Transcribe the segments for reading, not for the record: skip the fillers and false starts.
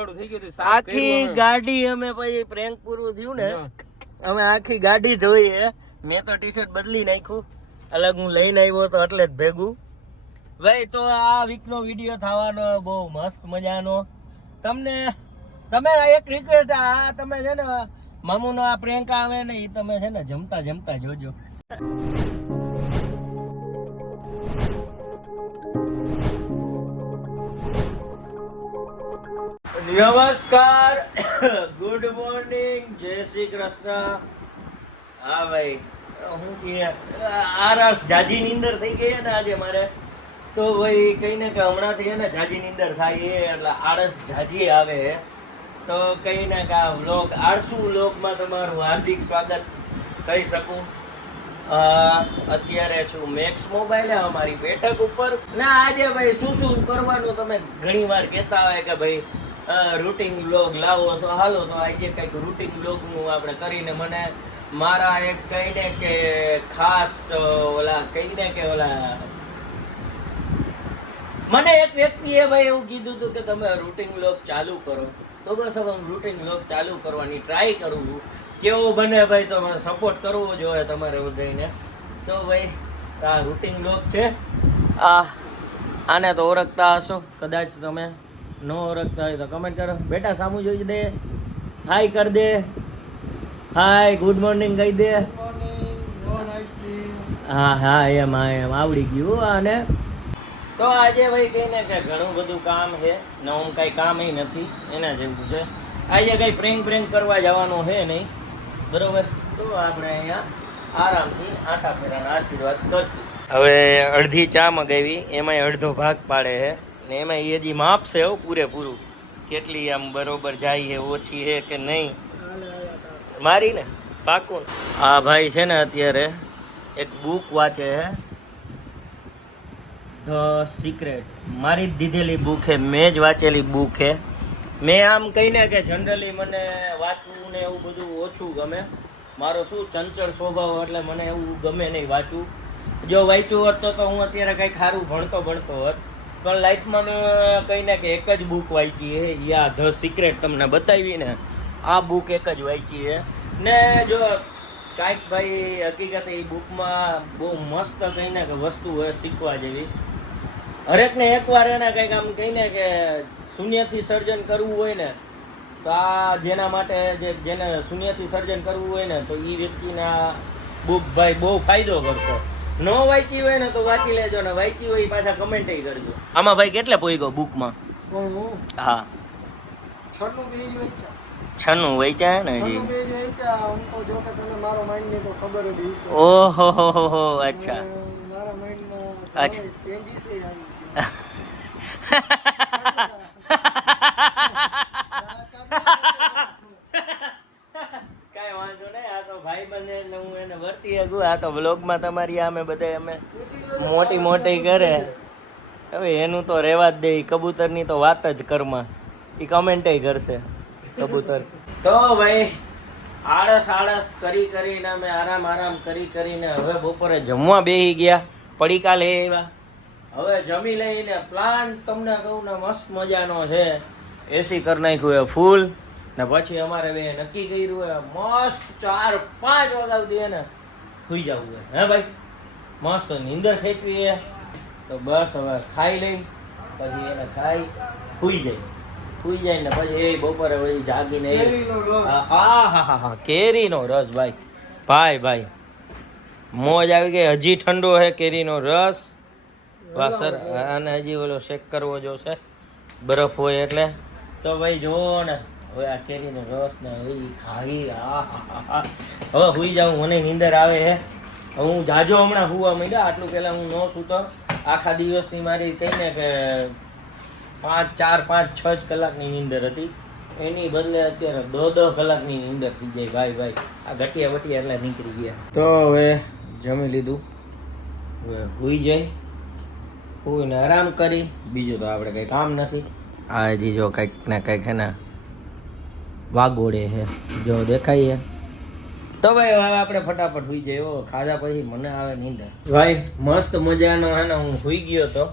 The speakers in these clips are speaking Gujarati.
આખી ગાડી અમે પછી પ્રેન્ક પૂરું થયું ને અમે આખી ગાડી ધોઈ હે. મેં તો ટી શર્ટ બદલી નાખ્યું, અલગ હું લઈને આવ્યો તો એટલે જ ભેગું. ભાઈ તો આ વીક નો વિડીયો થવાનો બહુ મસ્ત મજાનો. તમે એક રિક્વેસ્ટ, આ તમે છે ને મામુ નો આ પ્રેન્ક આવે ને એ તમે છે ને જમતા જમતા જોજો. નમસ્કાર, ગુડ મોર્નિંગ, જય શ્રી કૃષ્ણ. હા ભાઈ, હું કે આરસ જાજી નીંદર થઈ ગઈ ને આજે મારે, તો ભાઈ કઈ ને કે હમણાંથી ને જાજી નીંદર થાય એટલે આળસ જાજી આવે. તો કઈ ને કે આ વ્લોગ, આળસુ વ્લોગમાં તમારું હાર્દિક સ્વાગત કહી શકું. અત્યારે છું મેક્સ મોબાઈલ અમારી બેઠક ઉપર ના. આજે ભાઈ શું શું કરવાનું તમે ઘણી વાર કહેતા હોય કે ભાઈ રૂટિન વ્લોગ લાવો, તો હાલો તો આજે કંઈક રૂટિન વ્લોગ નું આપણે કરીને મને મારા એક કહીને કે ખાસ મને એક વ્યક્તિએ ભાઈ એવું કીધું હતું કે તમે રૂટિન વ્લોગ ચાલુ કરો, તો બસ હવે હું રૂટિન વ્લોગ ચાલુ કરવાની ટ્રાય કરું છું. કેવો બને ભાઈ તો સપોર્ટ કરવો જોઈએ તમારે બધાને. તો ભાઈ આ રૂટિન વ્લોગ છે. આને તો ઓળખતા હશો કદાચ, તમે ન ઓળખતા હોય તો કમેન્ટ કરો. બેટા સામું જોઈ દે, હાય કર દે, હાય ગુડ મોર્નિંગ કહી દે. હા હા એમ આવડી ગયું. અને તો આજે ભાઈ કહીને કે ઘણું બધું કામ છે ને, હું કઈ કામ નથી એના જેવું છે. આજે કઈ પ્રેન્ક કરવા જવાનું છે નહીં, બરોબર. તો આપણે અહીંયા આરામથી આટા ફેરાના આશીર્વાદ કરશું. હવે અડધી ચા મગાવી, એમાંય અડધો ભાગ પાડે છે ને એમાં એ હજી માપશે હો પૂરેપૂરું, કેટલી આમ બરોબર જાય છે, ઓછી છે કે નહીં મારી ને પાકું. આ ભાઈ છે ને અત્યારે એક બુક વાંચે છે, ધ સિક્રેટ. મારી જ દીધેલી બુક છે, મેં જ વાંચેલી બુક છે. મેં આમ કહીને કે જનરલી મને વાંચવું ને એવું બધું ઓછું ગમે. મારો શું ચંચળ સ્વભાવ, એટલે મને એવું ગમે નહીં વાંચવું. જો વાંચ્યું હોત તો હું અત્યારે કંઈક સારું ભણતો હોત, પણ લાઈફમાં કહીને કે એક જ બુક વાંચી છે, યા ધ સિક્રેટ તમને બતાવી ને, આ બુક એક જ વાંચી છે. ને જો કાંઈક ભાઈ હકીકત એ બુકમાં બહુ મસ્ત કહીને કે વસ્તુ હોય શીખવા જેવી. હરેકને એકવાર એને કંઈક આમ કહીને કે શૂન્યથી સર્જન કરવું હોય ને, તો આ જેના માટે જેને શૂન્યથી સર્જન કરવું હોય ને, તો એ વ્યક્તિના બુક ભાઈ બહુ ફાયદો કરશે. ન વાંચી હોય ને તો વાંચી લેજો, ને વાંચી હોય પાછા કમેન્ટ કરજો. આમાં ભાઈ કેટલા પોઈગો બુકમાં? હા 96 વેચ્યા ને હજી. ઓહો હો, અચ્છા અચ્છા. કાંઈ વાંધો નહીં, આ તો ભાઈ બને એટલે હું એને વર્તી શકું. આ તો વ્લોગમાં તમારી અમે બધા અમે મોટી કરે. હવે એનું તો રહેવા જ દે, કબૂતરની તો વાત જ કરમાં, એ કમેન્ટે કરશે કબૂતર. તો ભાઈ આળસ કરીને અમે આરામ કરીને હવે બપોરે જમવા બેસી ગયા. પડીકા લઈ આવ્યા, હવે જમી લઈને પ્લાન તમને કહું ને મસ્ત મજાનો છે. એસી કરી નાખ્યું એ ફૂલ, ને પછી અમારે બે નક્કી કર્યું હોય મસ્ત 4-5 વાગ્યા સુધી એને સુઈ જવું હોય. હે ભાઈ મસ્ત નીંદર ખેંચવી છે. તો બસ હવે ખાઈ લઈ, પછી એને ખાઈ સુઈ જાય ને પછી એ બપોરે વળી જાગીને હા કેરીનો રસ ભાઈ મોજ આવી ગઈ. હજી ઠંડો છે કેરીનો રસ. વાહ સર, આને હજી ઓલો શેક કરવો જોશે, બરફ હોય એટલે. તો ભાઈ જુઓ ને, હવે આ કેરીનો રસ ને ખાઈ હવે સુઈ જાઉં, મને નીંદર આવે છે. હું જાજો હમણાં સુવા માંડ્યા, આટલું પહેલા હું ન સૂતો. આખા દિવસની મારી કહીને કે 5-6 કલાકની નીંદર હતી, એની બદલે અત્યારે 10 કલાકની નીંદર થઈ જાય. ભાઈ આ ઘટિયા વટિયા એટલે નીકળી ગયા. તો હવે જમી લીધું, હવે સુઈ જાય, સુઈને આરામ કરી. બીજું તો આપણે કંઈ કામ નથી. આ હજી જો કંઈક ને કંઈક હે ને વાગોડે છે, જો દેખાય. તો ભાઈ હવે આપણે ફટાફટ સુઈ જાય. ખાધા પછી મને આવે નીંદર. ભાઈ મસ્ત મજાનો હે ને હું સુઈ ગયો તો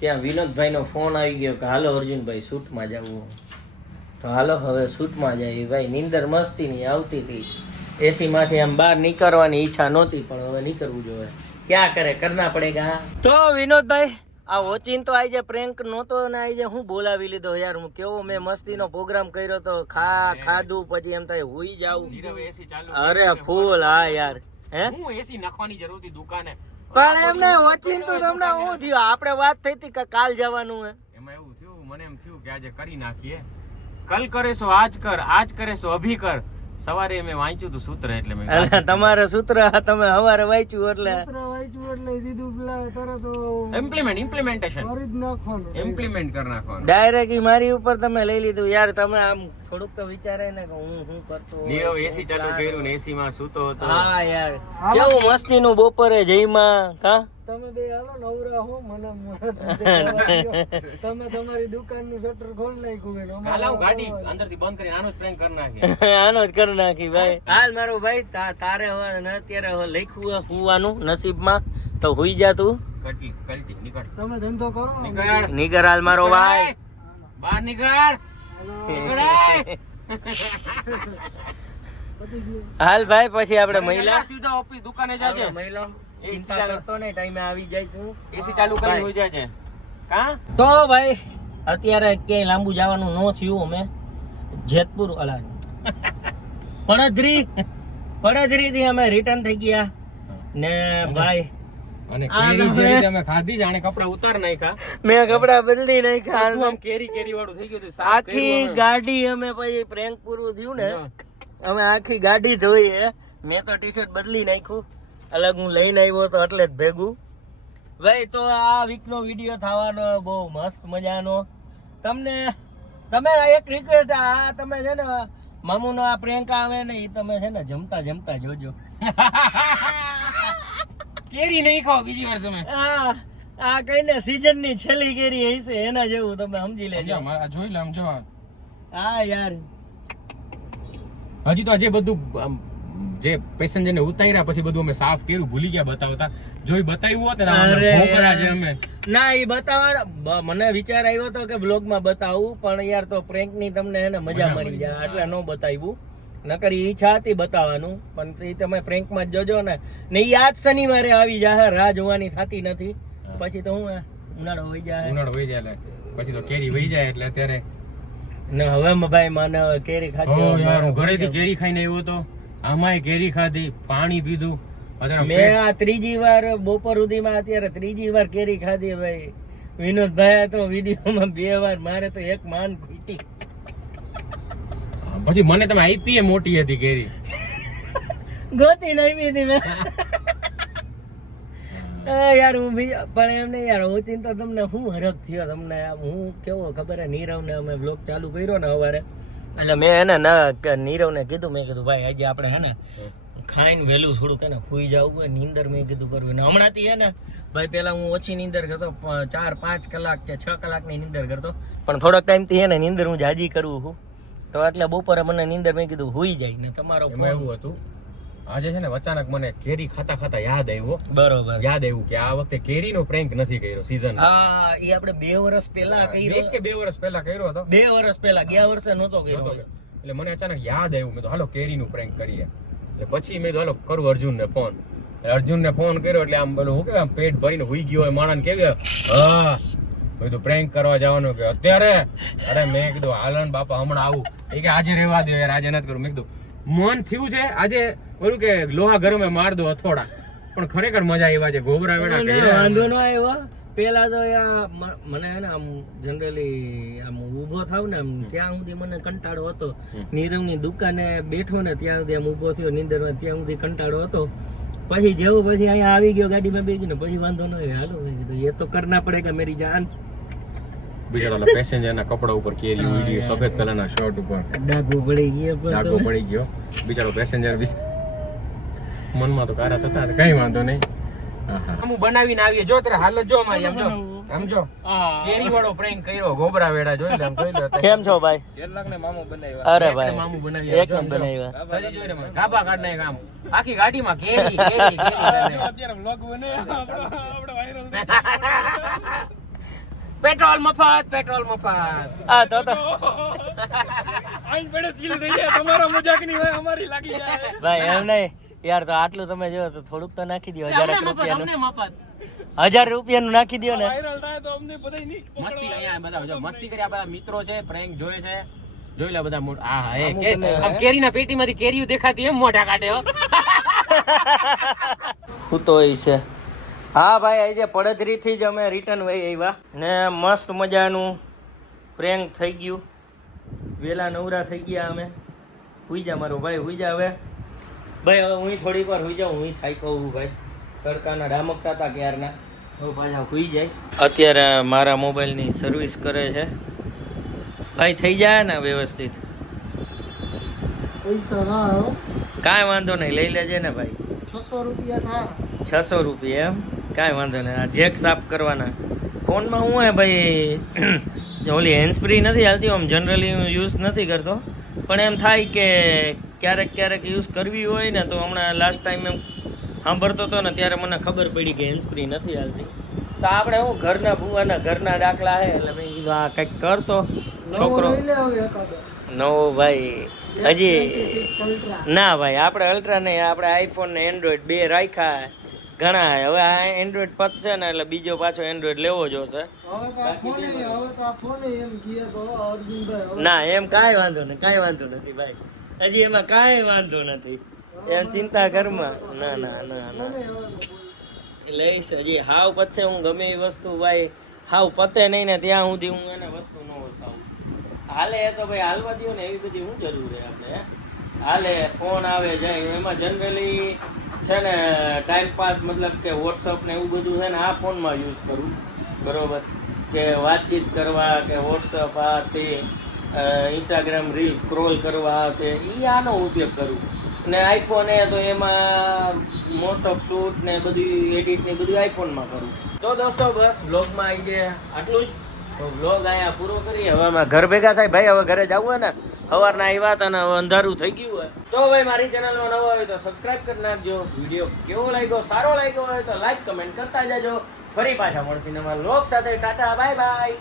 ત્યાં વિનોદભાઈનો ફોન આવી ગયો કે હાલો અર્જુનભાઈ શૂટમાં જવું. તો હાલો હવે શૂટમાં જાય ભાઈ. નીંદર મસ્તી ની આવતી હતી, એસી માંથી આમ બહાર નીકળવાની ઈચ્છા નહોતી, પણ હવે નીકળવું જોઈએ. ક્યાં કરે, કરના પડેગા. તો વિનોદભાઈ, આ ઓચિન તો આજે પ્રેન્ક નહોતો ને આજે હું બોલાવી લીધો યાર. હું કેવો મેં મસ્તીનો પ્રોગ્રામ કર્યો તો, ખાધું પછી એમ થાય હુઈ જાવ. અરે ફૂલ. હા યાર, હે હું એસી નાખવાની જરૂર હતી દુકાને, પણ એમને ઓચિન તો તમને હું થયું, આપણે વાત થઈ હતી કે કાલ જવાનું હે. એમાં એવું થયું, મને એમ થયું કે આજે કરી નાખીએ. કલ કરે સો આજ કર, આજ કરે સો અભી કર. સવારે મેં વાંચ્યું હતું સૂત્ર, એટલે મેં તમારે સૂત્ર તમે સવારે વાંચ્યું એટલે સીધું તરત ઇમ્પ્લિમેન્ટેશન કરી જ નાખવાનું, ઇમ્પ્લિમેન્ટ કરી નાખવાનું ડાયરેક્ટ મારી ઉપર તમે લઈ લીધું. યાર તમે આમ થોડુંક તો વિચારે ને કે હું કરતો. નીરવ એસી ચાલુ કર્યું ને એસી માં સૂતો હતો. હા યાર, કેવું મસ્તી નું બપોરે જઈમાં. કા તમે બે હાલો નવરા હો, મને તમે તમારી દુકાન નું શટર ખોલ નાખ્યું. હાલ ગાડી અંદરથી બંધ કરીને આનો જ પ્રેન્ક કરી નાખી. આનો જ કરી નાખી ભાઈ. હાલ મારો ભાઈ, તારે હવે અત્યારે હવે લખ્યું સુવાનું નસીબમાં, તો હુઈ જા તું. કલટી નીકળ, તમે ધંધો કરો. નીકળ હાલ મારો ભાઈ, બહાર નીકળ. હાલ ભાઈ, પછી આપણે મહિલા સીધા ઓફિસ દુકાને જાજે. મહિલા ચિંતા કરતો ને, ટાઈમે આવી જઈશું. એસી ચાલુ કરી હોઈ જાય છે. કા તો ભાઈ અત્યારે ક્યાંય લાંબુ જવાનું ન થયું. અમે જેતપુર અલા પડદરી થી અમે રિટર્ન થઈ ગયા ને ભાઈ. અને કેરી જેરી તમે ખાધી, જાણે કપડા ઉતાર નાખ્યા. મેં કપડા બદલી નાખ્યા. આમ કેરી વાળું થઈ ગયું. આખી ગાડી અમે પછી પ્રેન્ક પૂરું થયું ને, અમે આખી ગાડી ધોઈ. મેં તો ટી શર્ટ બદલી નાખ્યું, અલગ હું લઈને આવ્યો તો એટલે જ ભેગું. ભાઈ તો આ વીક નો વિડીયો થવાનો બહુ મસ્ત મજાનો. તમે એક રિક્વેસ્ટ, આ તમે છે ને મામુ નો આ પ્રેન્ક આવે ને, એ તમે છે ને જમતા જમતા જોજો. કેરી નહીં ખાઓ બીજી વાર તમે. આ કઈ ને સીઝન ની છેલ્લી કેરી હશે એના જેવું તમે સમજી લેજો. જોઈ લે આમ જો. હા યાર, હજી તો આજે બધું જે પેસેન્જર ને ઉતાર્યા પછી બધું અમે સાફ કર્યું, ભૂલી ગયા બતાવતા. જો એ બતાવ્યું હોત ને અમે ના, એ બતાવવા મને વિચાર આવ્યો હતો કે બ્લોગ માં બતાવું, પણ યાર તો પ્રેન્ક ની તમને એને મજા મળી જાય એટલે ન બતાવ્યું. નકર ઈચ્છા હતી બતાવવાનું, પણ એ તમે પ્રેન્ક માં જ જોજો ને. ને આજ શનિવારે આવી જાય, રાહ જોવાની થતી નથી. પછી તો હું ઉનાળો વહી જાય પછી તો કેરી વહી જાય. એટલે અત્યારે હવે ભાઈ મને કેરી ખાધી, ઘરેથી કેરી ખાઈને આવ્યો તો. આમાંય કેરી ખાધી, પાણી પીધું. મેં આ ત્રીજી વાર બપોર સુધીમાં અત્યારે ત્રીજી વાર કેરી ખાધી ભાઈ. વિનોદભાઈ તો વિડીયોમાં 2 વાર, મારે તો એક માન ખૂટી. પછી મને તમે આઈપી મોટી હતી કેરી ગોતી નાખી હતી મેં. યાર હું પણ એમ નહીં યાર, હું ચિંતા તમને શું હરખ થયો તમને. હું કેવો ખબર હે, નીરવ ને અમે બ્લોગ ચાલુ કર્યો ને સવારે, એટલે મેં એને નીરવ ને કીધું, મેં કીધું ભાઈ આજે આપણે હે ને ખાઈને વહેલું થોડુંક ને સુઈ જવું હોય, નીંદર મેં કીધું કરવું. ને હમણાંથી હે ને ભાઈ, પેલા હું ઓછી નીંદર કરતો, 4-5 કલાક કે 6 કલાકની નીંદર કરતો, પણ થોડાક ટાઈમથી હે ને નીંદર હું જાજી કરું છું. તો એટલે બપોરે મને નીંદર મેં કીધું હુઈ જાય ને. તમારો એવું હતું આજે છે ને, અચાનક મને કેરી ખાતા ખાતા યાદ આવ્યો. બરોબર, યાદ આવ્યું કે આ વખતે કેરીનો પ્રેન્ક નથી કર્યો સીઝન. હા, એ આપણે 2 વર્ષ પહેલા કર્યો કે 2 વર્ષ પહેલા કર્યો હતો. 2 વર્ષ પહેલા, ગયા વર્ષે નહોતો કર્યો. એટલે મને અચાનક યાદ આવ્યું, મેં તો હાલો કેરીનું પ્રેન્ક કરીએ. પછી મેં તો હાલો કરું અર્જુનને ફોન. અર્જુનને ફોન કર્યો એટલે આમ બોલું, હું કે આમ પેટ ભરીને હુઈ ગયો હોય માણસ કેવી. હા મેં તો પ્રેન્ક કરવા જવાનું કે અત્યારે. અરે મેં કીધું હાલન બાપા હમણાં આવું. એ કે આજે રહેવા દો યાર, આજે નથી કરું. મેં કીધું મન થયું છે આજે બોલું કે લોહા ગરમે માર દો અથોડા, પણ ખરેખર મજા આવી. આજે ગોબરા વેડા વાંધો ન આવ્યો. પેલા તો મને હે ને આમ જનરલી આમ ઊભો થાવ ને આમ ત્યાં સુધી મને કંટાળો હતો. નીરવની દુકાને બેઠો ને ત્યાં સુધી આમ ઊભો થયો નીંદરમાં, ત્યાં સુધી કંટાળો હતો. પછી જેવું પછી અહીંયા આવી ગયો ગાડીમાં બેસી ને પછી વાંધો ન આવ્યો. હાલો મેં કીધું એ તો કરના પડેગા મેરી જાન. બિચારા પેસેન્જર ના કપડા ઉપર કેરી ઉડી, સફેદ કલર ના શર્ટ ઉપર ડાઘો પડી ગયો. બિચારો પેસેન્જર મનમાં તો કારા થતા, કઈ વાંધો નહીં. હું બનાવીને આવીએ જો તારે હાલત જો અમારી. આમ જો કેરી વાળો પ્રેન્ક કર્યો, ગોબરા વેડા જોઈ લે. આમ જોઈ લે. કેમ છો ભાઈ? કેટલાક ને મામુ બનાવ્યા. અરે ભાઈ મામુ બનાવ્યા, એકદમ બનાવ્યા. સરી જોઈ રે મને ગાબા કાઢ નાખ. આમ આખી ગાડીમાં કેરી અત્યારે વ્લોગ બને આપણો વાયરલ. પેટ્રોલ મફત આ તો આઈન પડે સીલ થઈ જાય તમારો મજાક નહીં હોય અમારી લાગી જાય ભાઈ એમ નહીં યાર તો આટલું તમે જો તો થોડુંક તો નાખી દો 1000 રૂપિયાનું મફત 1000 રૂપિયાનું નાખી દો ને વાયરલ થાય તો અમને બધાય નહીં મસ્તી અહીંયા બધા જો મસ્તી કર્યા બધા મિત્રો છે પ્રેન્ક જોયે છે જોઈ લે બધા હા એ આમ કેરીના પેટીમાંથી કેરીઓ દેખાતી એમ મોઢા કાઢે હો હું તો એ છે હા ભાઈ આજે પડદરીથી જ અમે રિટર્ન વહી આવ્યા ને મસ્ત મજાનું પ્રેન્ક થઈ ગયું વેલા નવરા થઈ ગયા અમે હુઈ જા મારો ભાઈ હુઈ જા હવે ભાઈ હવે હું થોડીક વાર હુઈ જાઉં હું થાઈ કહું ભાઈ તડકાના ડામકતા હતા ક્યારના હવે પાછા હુઈ જાય અત્યારે મારા મોબાઈલની સર્વિસ કરે છે ભાઈ થઈ જાય ને વ્યવસ્થિત પૈસા ના આવ્યો કાંઈ વાંધો નહીં લઈ લેજે ને ભાઈ 600 રૂપિયા થા 600 રૂપિયા એમ કાંઈ વાંધો નહીં આ જેક સાફ કરવાના ફોનમાં હું હે ભાઈ ઓલી હેન્ડસ્ફ્રી નથી હાલતી આમ જનરલી હું યુઝ નથી કરતો પણ એમ થાય કે ક્યારેક યુઝ કરવી હોય ને તો હમણાં લાસ્ટ ટાઈમ એમ સાંભળતો હતો ને ત્યારે મને ખબર પડી કે હેન્ડસ્ફ્રી નથી હાલતી તો આપણે હું ઘરના ભૂવાના ઘરના દાખલા છે એટલે મેં કીધું આ કંઈક કરતો છોકરો લઈ લે હવે એકાદો નવો ભાઈ હજી 26 અલ્ટ્રા ના ભાઈ આપણે અલ્ટ્રા નહીં આપણે આઈફોન ને એન્ડ્રોઈડ બે રાખ્યા ઘણા હવે આ એન્ડ્રોઈડ પતશે ને એટલે બીજો પાછો એન્ડ્રોઈડ લેવો જોશે હવે તો આ ફોને એમ કહે તો અર્જુનભાઈ હવે ના એમ કાંઈ વાંધો નહીં કાંઈ વાંધો નથી ભાઈ હજી એમાં કાંઈ વાંધો નથી એમ ચિંતા ઘરમાં ના ના ના ના ફોને હવે તો કોઈ લઈશ હજી હાવ પતશે હું ગમે એ વસ્તુ ભાઈ હાવ પતે નહીં ને ત્યાં સુધી હું એને વસ્તુ ન વસાવું હાલે એ તો ભાઈ હાલવા દો ને એવી બધી શું જરૂર છે આપણે હાલે ફોન આવે જાય એમાં જનરલી છે ને ટાઈમ પાસ મતલબ કે વોટ્સઅપ ને એવું બધું છે ને આ ફોનમાં યુઝ કરું બરોબર કે વાતચીત કરવા કે વોટ્સઅપ આ તે ઇન્સ્ટાગ્રામ રીલ સ્ક્રોલ કરવા તે એ આનો ઉપયોગ કરું ને આઈફોન એ તો એમાં મોસ્ટ ઓફ શૂટ ને બધી એડિટ ને બધું આઈફોનમાં કરું તો દોસ્તો બસ બ્લોગમાં આવી જાય આટલું જ તો બ્લોગ અહીંયા પૂરો કરીએ હવે અમે ઘર ભેગા થાય ભાઈ હવે ઘરે જવું હોય ને સવારના આવ્યા હતા ને હવે અંધારું થઈ ગયું હોય તો ભાઈ મારી ચેનલમાં નવો હોય તો સબસ્ક્રાઇબ કરી નાખજો વિડીયો કેવો લાગ્યો સારો લાગ્યો હોય તો લાઈક કમેન્ટ કરતા જજો ફરી પાછા મળશે નવા બ્લોગ સાથે ટાટા બાય બાય